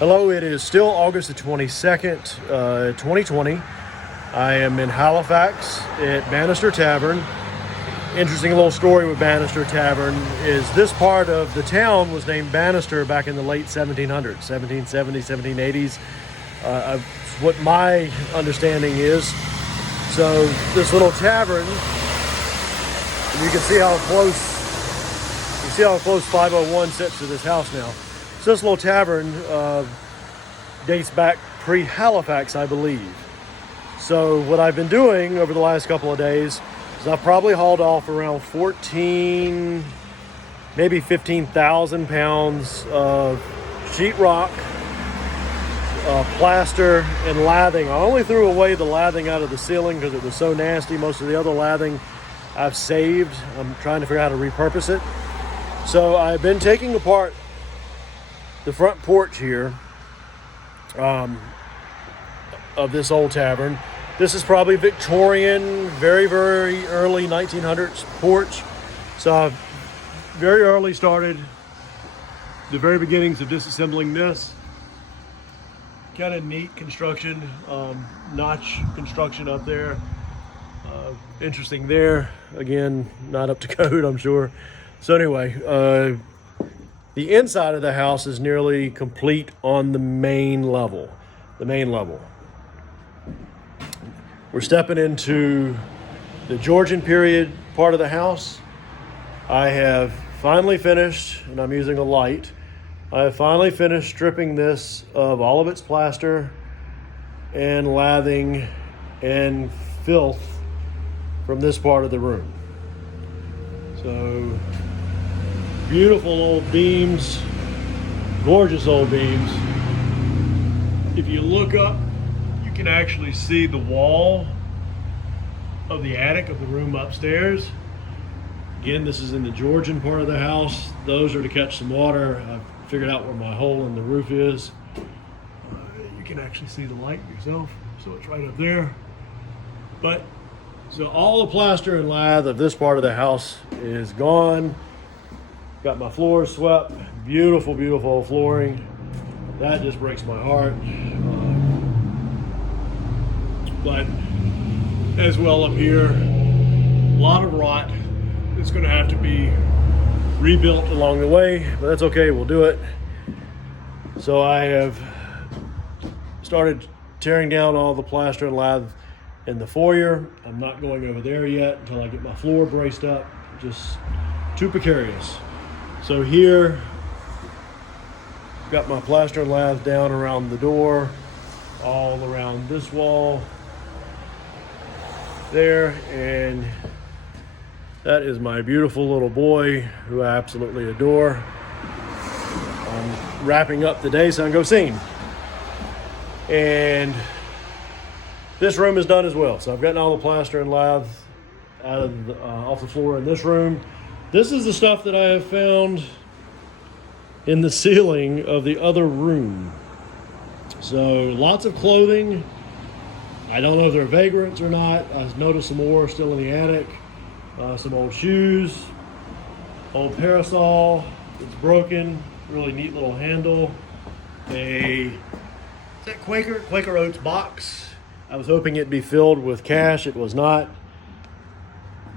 Hello, it is still August the 22nd, 2020. I am in Halifax at Bannister Tavern. Interesting little story with Bannister Tavern is this part of the town was named Bannister back in the late 1700s, 1770s, 1780s. What my understanding is. So this little tavern, and you can see how close 501 sits to this house now. So this little tavern dates back pre-Halifax, I believe. So what I've been doing over the last couple of days is I've probably hauled off around 14, maybe 15,000 pounds of sheetrock, plaster, and lathing. I only threw away the lathing out of the ceiling because it was so nasty. Most of the other lathing I've saved. I'm trying to figure out how to repurpose it. So I've been taking apart the front porch here of this old tavern. This is probably Victorian, very, very early 1900s porch. So I've very early started the very beginnings of disassembling this. Kind of neat construction, notch construction up there. Interesting there. Again, not up to code, I'm sure. So anyway, the inside of the house is nearly complete on the main level. We're stepping into the Georgian period part of the house. I have finally finished, and I'm using a light. I have finally finished stripping this of all of its plaster and lathing and filth from this part of the room. So beautiful old beams, gorgeous old beams. If you look up, you can actually see the wall of the attic of the room upstairs. Again, this is in the Georgian part of the house. Those are to catch some water. I've figured out where my hole in the roof is. You can actually see the light yourself, so it's right up there. But so all the plaster and lath of this part of the house is gone. Got my floors swept, beautiful, beautiful flooring. That just breaks my heart. But as well up here, a lot of rot. It's gonna have to be rebuilt along the way, but that's okay, we'll do it. So I have started tearing down all the plaster and lath in the foyer. I'm not going over there yet until I get my floor braced up. Just too precarious. So here, got my plaster and lath down around the door, all around this wall, there, and that is my beautiful little boy who I absolutely adore. I'm wrapping up the day so I can go see him. And this room is done as well. So I've gotten all the plaster and lath out of off the floor in this room. This is the stuff that I have found in the ceiling of the other room. So lots of clothing. I don't know if they're vagrants or not. I noticed some more still in the attic. Some old shoes, old parasol that's broken, really neat little handle. Is that Quaker Oats box. I was hoping it'd be filled with cash. It was not.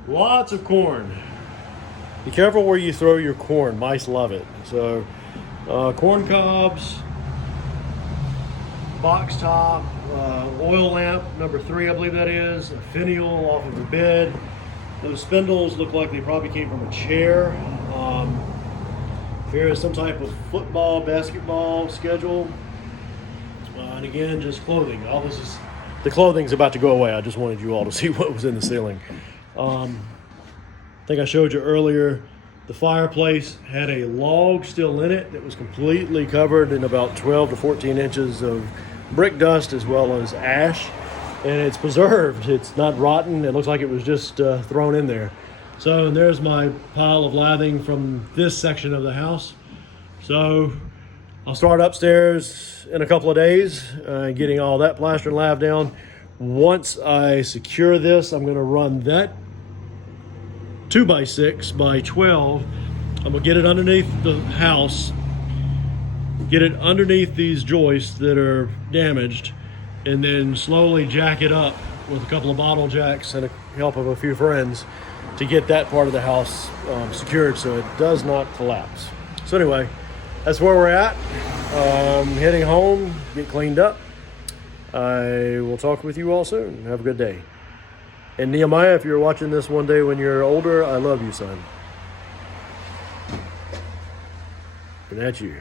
Lots of corn. Be careful where you throw your corn. Mice love it. So corn cobs, box top, oil lamp number 3, I believe that is, a finial off of the bed. Those spindles look like they probably came from a chair. Here is some type of football, basketball schedule. And again, just clothing. All this is, the clothing's about to go away. I just wanted you all to see what was in the ceiling. I think I showed you earlier, the fireplace had a log still in it that was completely covered in about 12 to 14 inches of brick dust as well as ash. And it's preserved. It's not rotten. It looks like it was just thrown in there. So and there's my pile of lathing from this section of the house. So I'll start upstairs in a couple of days, getting all that plaster and lath down. Once I secure this, I'm going to run that 2x6 x 12. I'm going to get it underneath the house, get it underneath these joists that are damaged, and then slowly jack it up with a couple of bottle jacks and the help of a few friends to get that part of the house secured so it does not collapse. So anyway, that's where we're at. Heading home, get cleaned up. I will talk with you all soon. Have a good day. And Nehemiah, if you're watching this one day when you're older, I love you, son. And that's you.